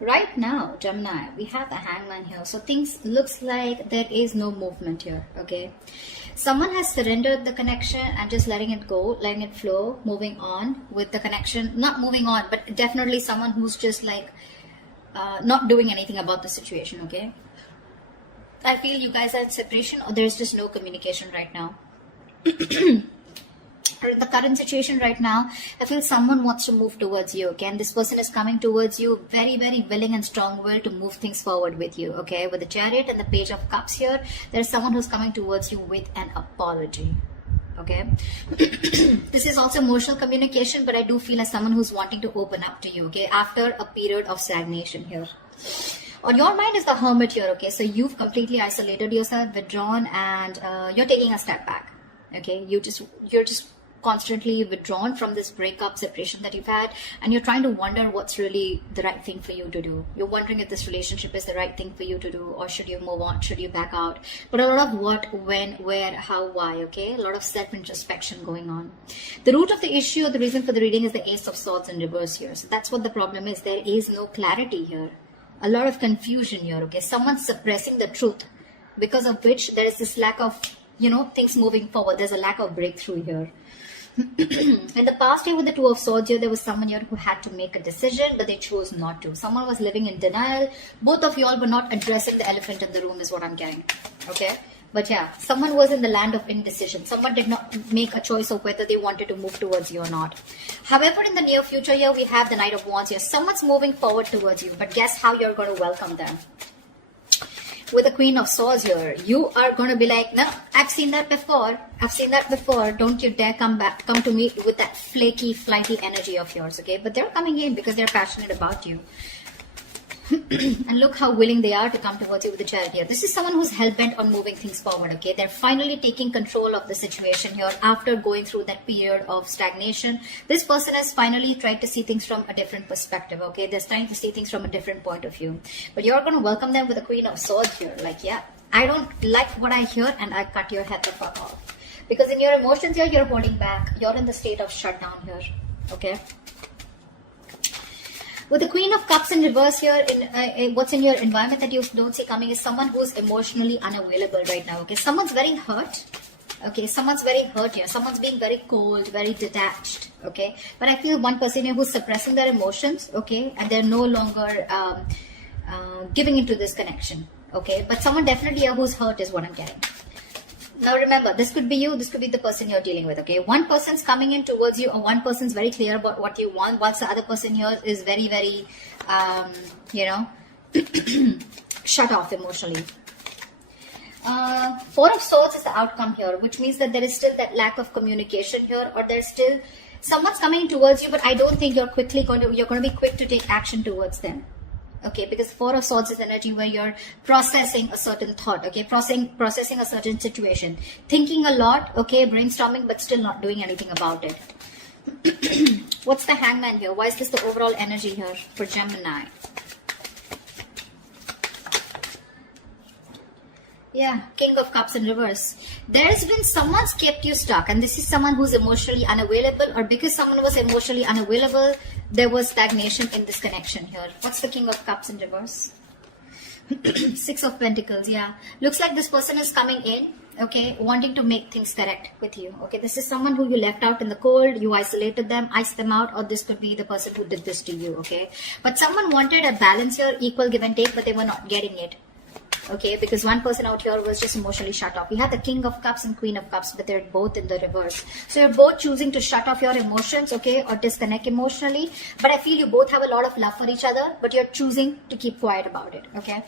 Right now, Gemini, we have the Hangman here. So things looks like there is no movement here, okay? Someone has surrendered the connection and just letting it go, letting it flow, moving on with the connection. Not moving on, but definitely someone who's just like not doing anything about the situation, okay? I feel you guys are in separation or there's just no communication right now. In the current situation right now, I feel someone wants to move towards you, okay? And this person is coming towards you very, very willing and strong-willed to move things forward with you, okay? With the Chariot and the Page of Cups here, there's someone who's coming towards you with an apology, okay? This is also emotional communication, but I do feel as someone who's wanting to open up to you, okay? After a period of stagnation here. On your mind is the Hermit here, okay? So you've completely isolated yourself, withdrawn, and you're taking a step back, okay? You're just constantly withdrawn from this breakup, separation that you've had, and you're trying to wonder what's really the right thing for you to do. You're wondering if this relationship is the right thing for you to do, or should you move on, should you back out? But a lot of what, when, where, how, why, okay? A lot of self-introspection going on. The root of the issue, or the reason for the reading, is the Ace of Swords in reverse here. So that's what the problem is. There is no clarity here. A lot of confusion here, okay? Someone's suppressing the truth, because of which there is this lack of, things moving forward. There's a lack of breakthrough here. In the past year with the Two of Swords here, there was someone here who had to make a decision, but they chose not to. Someone was living in denial. Both of you all were not addressing the elephant in the room is what I'm getting. Okay? But yeah, someone was in the land of indecision. Someone did not make a choice of whether they wanted to move towards you or not. However, in the near future here, we have the Knight of Wands here. Someone's moving forward towards you, but guess how you're going to welcome them? With the Queen of Swords here, you are going to be like, no, I've seen that before. I've seen that before. Don't you dare come to me with that flaky, flighty energy of yours, okay? But they're coming in because they're passionate about you. And look how willing they are to come towards you with the Chariot here. This is someone who's hell-bent on moving things forward, okay? They're finally taking control of the situation here after going through that period of stagnation. This person has finally tried to see things from a different perspective, okay? They're trying to see things from a different point of view. But you're going to welcome them with the Queen of Swords here. Like, yeah, I don't like what I hear and I cut your head the fuck off. Because in your emotions here, you're holding back. You're in the state of shutdown here, okay? With the Queen of Cups in reverse here, what's in your environment that you don't see coming is someone who's emotionally unavailable right now, okay? Someone's very hurt, okay? Someone's very hurt here. Someone's being very cold, very detached, okay? But I feel one person here who's suppressing their emotions, okay? And they're no longer giving into this connection, okay? But someone definitely here who's hurt is what I'm getting. Now remember, this could be you, this could be the person you're dealing with, okay? One person's coming in towards you, or one person's very clear about what you want, whilst the other person here is very, very, shut off emotionally. Four of Swords is the outcome here, which means that there is still that lack of communication here, or there's still someone's coming towards you, but I don't think you're going to be quick to take action towards them. Okay, because Four of Swords is energy where you're processing a certain thought, okay, processing a certain situation, thinking a lot, okay, brainstorming, but still not doing anything about it. What's the Hangman here? Why is this the overall energy here for Gemini? Yeah, King of Cups in reverse. There's been someone's kept you stuck, and this is someone who's emotionally unavailable, or because someone was emotionally unavailable, there was stagnation in this connection here. What's the King of Cups in reverse? Six of Pentacles, yeah. Looks like this person is coming in, okay, wanting to make things correct with you. Okay, this is someone who you left out in the cold, you isolated them, iced them out, or this could be the person who did this to you, okay. But someone wanted a balance here, equal give and take, but they were not getting it. Okay, because one person out here was just emotionally shut off. We have the King of Cups and Queen of Cups, but they're both in the reverse. So you're both choosing to shut off your emotions, okay, or disconnect emotionally. But I feel you both have a lot of love for each other, but you're choosing to keep quiet about it, okay?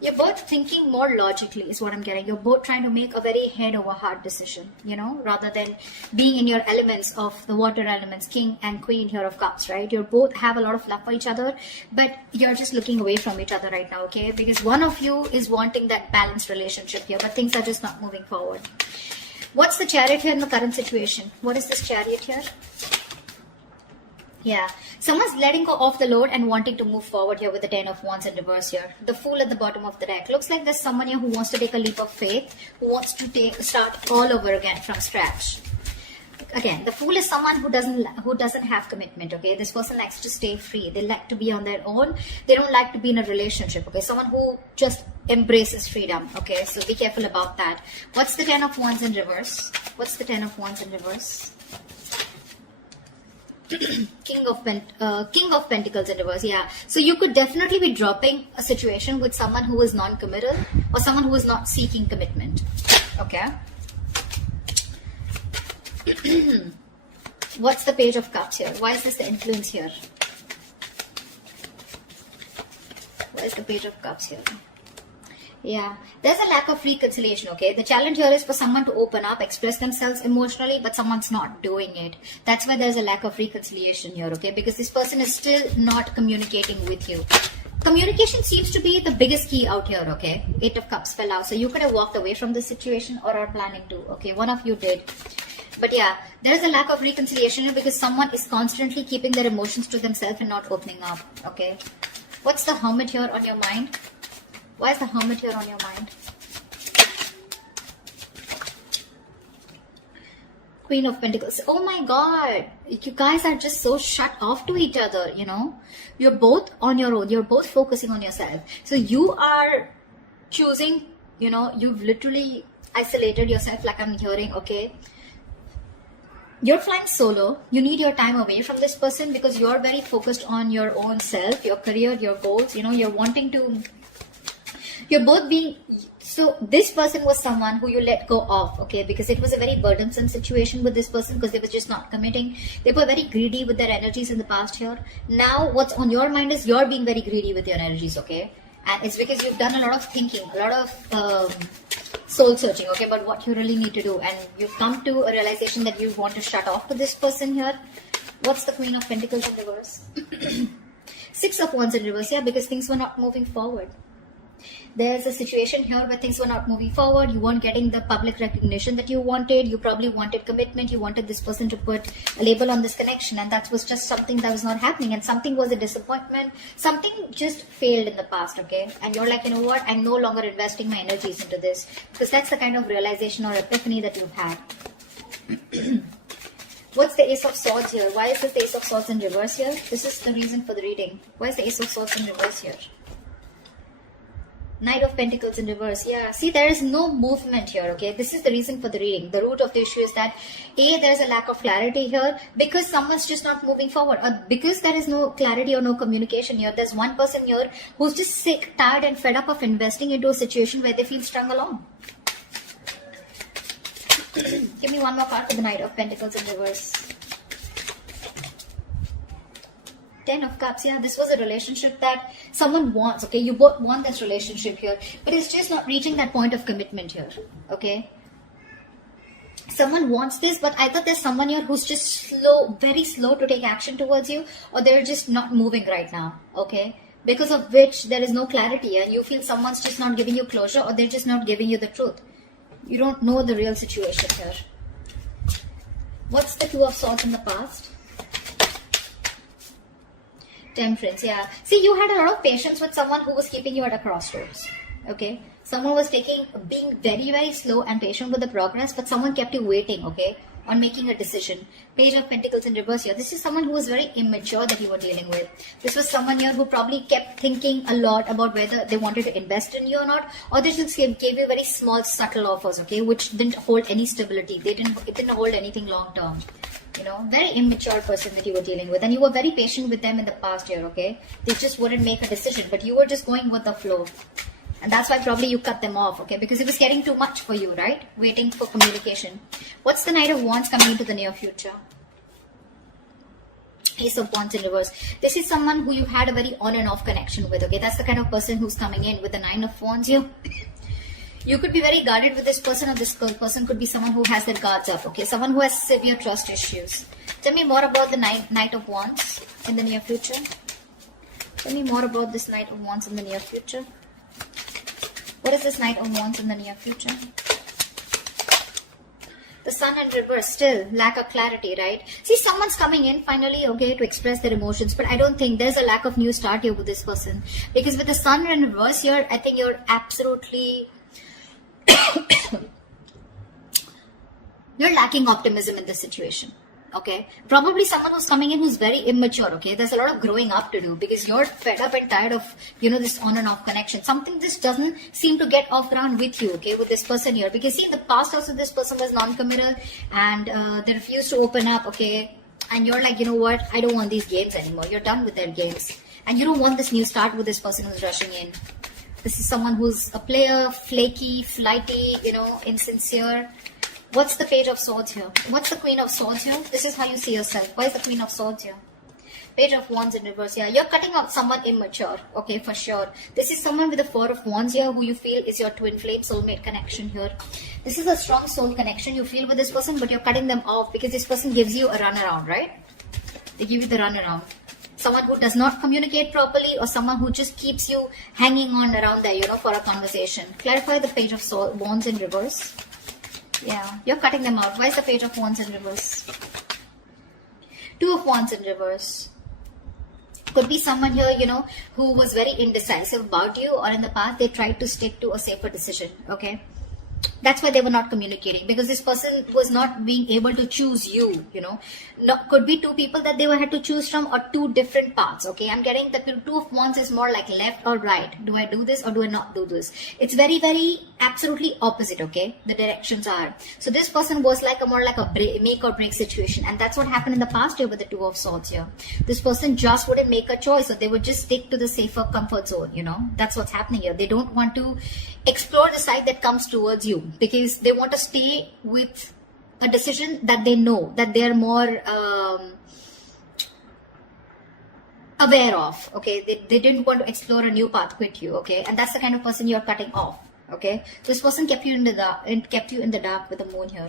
You're both thinking more logically is what I'm getting. You're both trying to make a very head over heart decision, rather than being in your elements of the water elements, King and Queen here of Cups, right? You both have a lot of love for each other, but you're just looking away from each other right now, okay? Because one of you is wanting that balanced relationship here, but things are just not moving forward. What's the Chariot here in the current situation? What is this Chariot here? Yeah, someone's letting go of the load and wanting to move forward here with the Ten of Wands in reverse here. The Fool at the bottom of the deck. Looks like there's someone here who wants to take a leap of faith, who wants to start all over again from scratch. Again, the fool is someone who doesn't have commitment. Okay, this person likes to stay free. They like to be on their own. They don't like to be in a relationship. Okay, someone who just embraces freedom. Okay, so be careful about that. What's the 10 of wands in reverse? What's the 10 of wands in reverse? King of Pentacles in reverse. Yeah, so you could definitely be dropping a situation with someone who is non-committal or someone who is not seeking commitment. Okay. What's the Page of Cups here? Why is this the influence here? Why is the Page of Cups here? Yeah, there's a lack of reconciliation. Okay, the challenge here is for someone to open up, express themselves emotionally, but someone's not doing it. That's why there's a lack of reconciliation here. Okay, because this person is still not communicating with you. Communication seems to be the biggest key out here. Okay, 8 of Cups fell out, so you could have walked away from this situation or are planning to. Okay, one of you did. But yeah, there is a lack of reconciliation here because someone is constantly keeping their emotions to themselves and not opening up. Okay, what's the Hermit here on your mind? Why is the Hermit here on your mind? Queen of Pentacles. Oh my God, you guys are just so shut off to each other. You know, you're both on your own. You're both focusing on yourself. So you are choosing. You know, you've literally isolated yourself, like I'm hearing. Okay. You're flying solo. You need your time away from this person because you're very focused on your own self, your career, your goals. You know, you're wanting to, you're both being, so this person was someone who you let go of, okay, because it was a very burdensome situation with this person because they were just not committing. They were very greedy with their energies in the past here. Now what's on your mind is you're being very greedy with your energies, okay? And it's because you've done a lot of thinking, a lot of soul searching, okay, but what you really need to do, and you've come to a realization that you want to shut off to this person here. What's the Queen of Pentacles in reverse? 6 of Wands in reverse, yeah, because things were not moving forward. There's a situation here where things were not moving forward. You weren't getting the public recognition that you wanted. You probably wanted commitment. You wanted this person to put a label on this connection, and that was just something that was not happening, and something was a disappointment. Something just failed in the past, okay? And you're like, you know what? I'm no longer investing my energies into this, because that's the kind of realization or epiphany that you've had. What's the Ace of Swords here? Why is this the Ace of Swords in reverse here? This is the reason for the reading. Why is the Ace of Swords in reverse here? Knight of Pentacles in reverse. Yeah, see, there is no movement here, okay? This is the reason for the reading. The root of the issue is that there's a lack of clarity here because someone's just not moving forward, or because there is no clarity or no communication here. There's one person here who's just sick, tired and fed up of investing into a situation where they feel strung along. Give me one more card for the Knight of Pentacles in reverse. 10 of Cups. Yeah, this was a relationship that someone wants, okay? You both want this relationship here, but it's just not reaching that point of commitment here, okay? Someone wants this, but either there's someone here who's just slow, very slow to take action towards you, or they're just not moving right now, okay? Because of which there is no clarity, and you feel someone's just not giving you closure, or they're just not giving you the truth. You don't know the real situation here. What's the Two of Swords in the past? Temperance, yeah. See, you had a lot of patience with someone who was keeping you at a crossroads, okay? Someone was being very, very slow and patient with the progress, but someone kept you waiting, okay, on making a decision. Page of Pentacles in reverse here. This is someone who was very immature that you were dealing with. This was someone here who probably kept thinking a lot about whether they wanted to invest in you or not, or they just gave you very small, subtle offers, okay, which didn't hold any stability. It didn't hold anything long term. You know, very immature person that you were dealing with, and you were very patient with them in the past year, okay? They just wouldn't make a decision, but you were just going with the flow. And that's why probably you cut them off, okay? Because it was getting too much for you, right? Waiting for communication. What's the Knight of Wands coming into the near future? Ace of Wands in reverse. This is someone who you had a very on and off connection with, okay? That's the kind of person who's coming in with the 9 of Wands here. You could be very guarded with this person, or this person could be someone who has their guards up, okay? Someone who has severe trust issues. Tell me more about the Knight of Wands in the near future. Tell me more about this Knight of Wands in the near future. What is this Knight of Wands in the near future? The Sun in reverse, still lack of clarity, right? See, someone's coming in finally, okay, to express their emotions, but I don't think there's a lack of new start here with this person. Because with the Sun in reverse here, I think you're absolutely You're lacking optimism in this situation. Okay, probably someone who's coming in who's very immature. Okay, there's a lot of growing up to do because you're fed up and tired of, this on and off connection. Something just doesn't seem to get off ground with you. Okay, with this person here, because see, in the past also this person was non-committal and they refused to open up. Okay, and you're like, you know what, I don't want these games anymore. You're done with their games and you don't want this new start with this person who's rushing in. This is someone who's a player, flaky, flighty, insincere. What's the Page of Swords here? What's the Queen of Swords here? This is how you see yourself. Why is the Queen of Swords here? Page of Wands in reverse. Yeah, you're cutting out someone immature. Okay, for sure. This is someone with the Four of Wands here who you feel is your twin flame soulmate connection here. This is a strong soul connection you feel with this person, but you're cutting them off because this person gives you a runaround, right? They give you the runaround. Someone who does not communicate properly or someone who just keeps you hanging on around there, for a conversation. Clarify the Page of Wands in reverse. Yeah, you're cutting them out. Why is the Page of Wands in reverse? Two of Wands in reverse. Could be someone here, who was very indecisive about you, or in the past they tried to stick to a safer decision. Okay, that's why they were not communicating, because this person was not being able to choose you. Could be two people that they had to choose from, or two different paths. Okay, I'm getting the Two of Wands is more like left or right. Do I do this or do I not do this? It's very, very absolutely opposite. Okay, the directions are. So this person was like more like a make or break situation, and that's what happened in the past year with the Two of Swords here. This person just wouldn't make a choice, so they would just stick to the safer comfort zone. That's what's happening here. They don't want to explore the side that comes towards you because they want to stay with a decision that they know, that they're more aware of. Okay, they didn't want to explore a new path with you. Okay, and that's the kind of person you're cutting off. Okay, this person kept you in the dark and kept you in the dark with the moon here.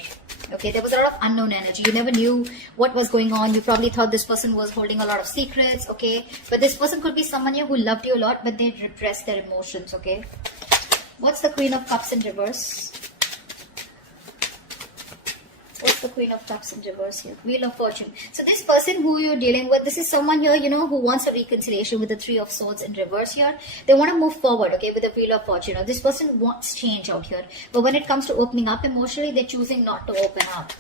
Okay, there was a lot of unknown energy. You never knew what was going on. You probably thought this person was holding a lot of secrets. Okay, but this person could be someone here who loved you a lot, but they repressed their emotions. Okay, what's the Queen of Cups in reverse? What's the Queen of Cups in reverse here? Wheel of Fortune. So this person who you're dealing with, this is someone here, who wants a reconciliation with the Three of Swords in reverse here. They want to move forward, okay, with the Wheel of Fortune. This person wants change out here. But when it comes to opening up emotionally, they're choosing not to open up.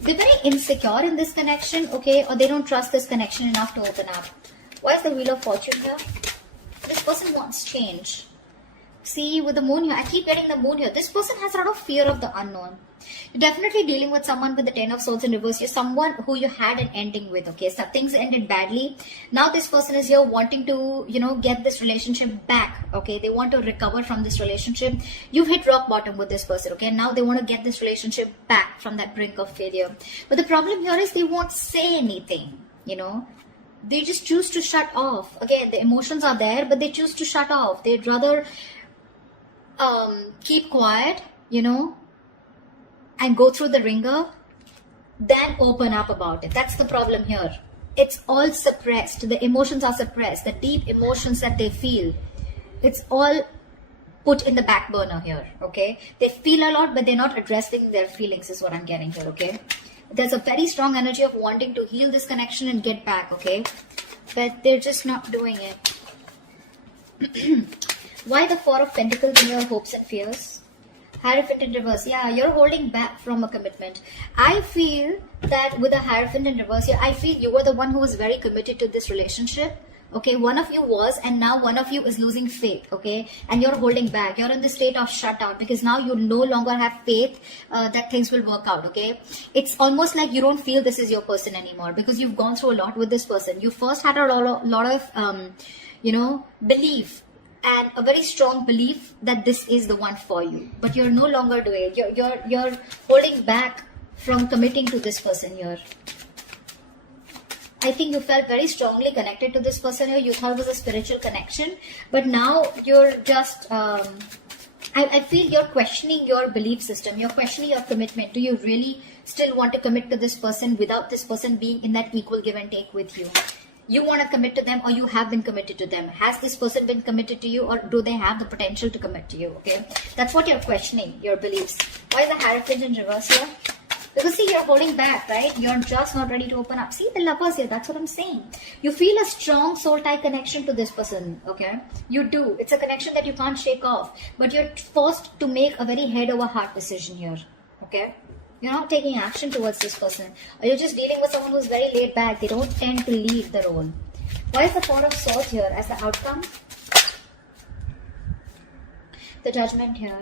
They're very insecure in this connection, okay, or they don't trust this connection enough to open up. Why is the Wheel of Fortune here? This person wants change. See, with the moon here, I keep getting the moon here. This person has a lot of fear of the unknown. You're definitely dealing with someone with the Ten of Swords in reverse. You're someone who you had an ending with, okay? So things ended badly. Now this person is here wanting to, get this relationship back, okay? They want to recover from this relationship. You've hit rock bottom with this person, okay? Now they want to get this relationship back from that brink of failure. But the problem here is they won't say anything, They just choose to shut off. Again, the emotions are there, but they choose to shut off. They'd rather keep quiet, and go through the ringer than open up about it. That's the problem here. It's all suppressed. The emotions are suppressed. The deep emotions that they feel, it's all put in the back burner here, okay? They feel a lot, but they're not addressing their feelings is what I'm getting here, okay? There's a very strong energy of wanting to heal this connection and get back, okay? But they're just not doing it. Why the Four of Pentacles in your hopes and fears? Hierophant in reverse. Yeah, you're holding back from a commitment. I feel that with the Hierophant in reverse here, I feel you were the one who was very committed to this relationship. Okay, one of you was, and now one of you is losing faith. Okay, and you're holding back. You're in the state of shutdown because now you no longer have faith that things will work out. Okay, it's almost like you don't feel this is your person anymore because you've gone through a lot with this person. You first had a lot of belief. And a very strong belief that this is the one for you, but you're no longer doing it. You're holding back from committing to this person here. I think you felt very strongly connected to this person here. You thought it was a spiritual connection, but now you're just. I feel you're questioning your belief system. You're questioning your commitment. Do you really still want to commit to this person without this person being in that equal give and take with you? You want to commit to them, or you have been committed to them. Has this person been committed to you, or do they have the potential to commit to you? Okay, that's what you're questioning, your beliefs. Why is the Hierophant in reverse here? Because see, you're holding back, right? You're just not ready to open up. See, the Lovers here, that's what I'm saying. You feel a strong soul tie connection to this person, okay? You do. It's a connection that you can't shake off, but you're forced to make a very head over heart decision here, okay? You're not taking action towards this person. Or you're just dealing with someone who's very laid back. They don't tend to lead the role. Why is the Four of Swords here as the outcome? The Judgment here.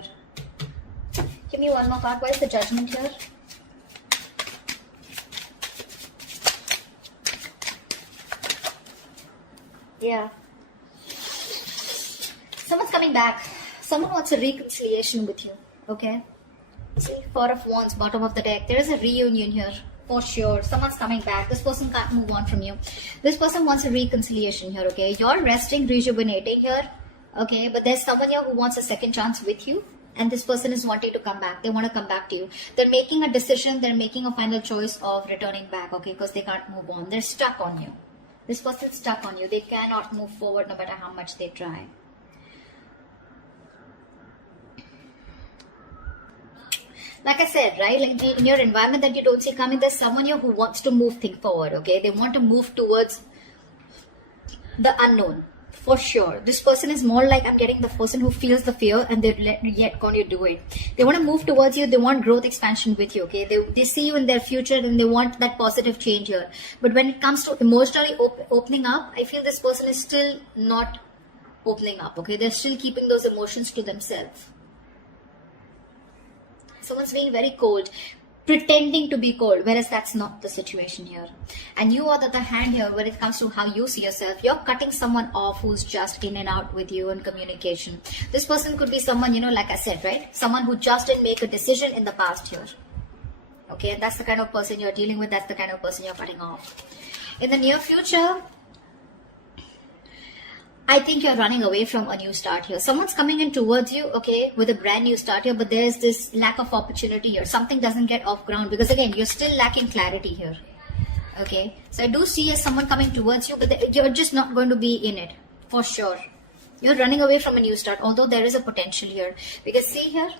Give me one more card. Why is the Judgment here? Yeah. Someone's coming back. Someone wants a reconciliation with you. Okay? See, Four of Wands, bottom of the deck. There is a reunion here. For sure. Someone's coming back. This person can't move on from you. This person wants a reconciliation here. Okay? You're resting, rejuvenating here. Okay? But there's someone here who wants a second chance with you. And this person is wanting to come back. They want to come back to you. They're making a decision. They're making a final choice of returning back. Okay? Because they can't move on. They're stuck on you. This person's stuck on you. They cannot move forward no matter how much they try. Like I said, right, like in your environment that you don't see coming, there's someone here who wants to move things forward, okay? They want to move towards the unknown, for sure. This person is more like, I'm getting the person who feels the fear and they're yet going to do it. They want to move towards you. They want growth, expansion with you, okay? They see you in their future and they want that positive change here. But when it comes to emotionally opening up, I feel this person is still not opening up, okay? They're still keeping those emotions to themselves. Someone's being very cold, pretending to be cold, whereas that's not the situation here. And you, on the other hand here, when it comes to how you see yourself, you're cutting someone off who's just in and out with you in communication. This person could be someone, you know, like I said, right? Someone who just didn't make a decision in the past here. Okay, and that's the kind of person you're dealing with. That's the kind of person you're cutting off. In the near future, I think you're running away from a new start here. Someone's coming in towards you, okay, with a brand new start here, but there's this lack of opportunity here. Something doesn't get off ground because, again, you're still lacking clarity here, okay? So I do see as someone coming towards you, but you're just not going to be in it, for sure. You're running away from a new start, although there is a potential here. Because see here,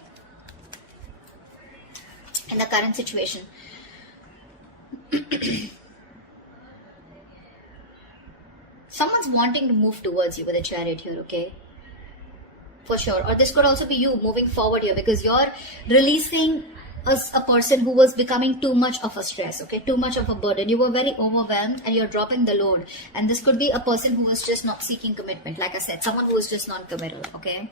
in the current situation, someone's wanting to move towards you with a Chariot here, okay? For sure. Or this could also be you moving forward here because you're releasing a person who was becoming too much of a stress, okay? Too much of a burden. You were very overwhelmed and you're dropping the load. And this could be a person who was just not seeking commitment. Like I said, someone who is just non-committal, okay?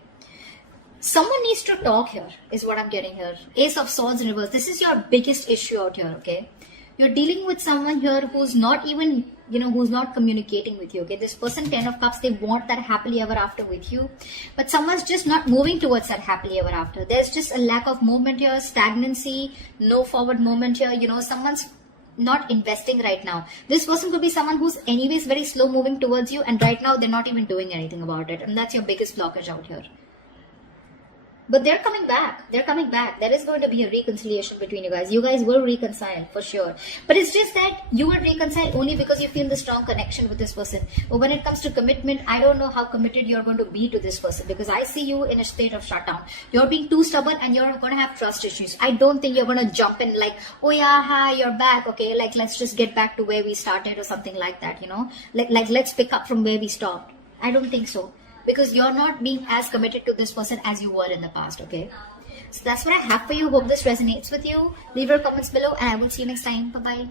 Someone needs to talk here, is what I'm getting here. Ace of Swords in reverse. This is your biggest issue out here, okay? You're dealing with someone here who's not even, you know, who's not communicating with you, okay? This person, 10 of Cups, they want that happily ever after with you. But someone's just not moving towards that happily ever after. There's just a lack of movement here, stagnancy, no forward movement here. You know, someone's not investing right now. This person could be someone who's anyways very slow moving towards you. And right now, they're not even doing anything about it. And that's your biggest blockage out here. But they're coming back. They're coming back. There is going to be a reconciliation between you guys. You guys will reconcile for sure. But it's just that you will reconcile only because you feel the strong connection with this person. But when it comes to commitment, I don't know how committed you're going to be to this person because I see you in a state of shutdown. You're being too stubborn and you're going to have trust issues. I don't think you're going to jump in like, oh yeah, hi, you're back. Okay, like let's just get back to where we started or something like that, you know. Like let's pick up from where we stopped. I don't think so. Because you're not being as committed to this person as you were in the past, okay? So that's what I have for you. Hope this resonates with you. Leave your comments below and I will see you next time. Bye-bye.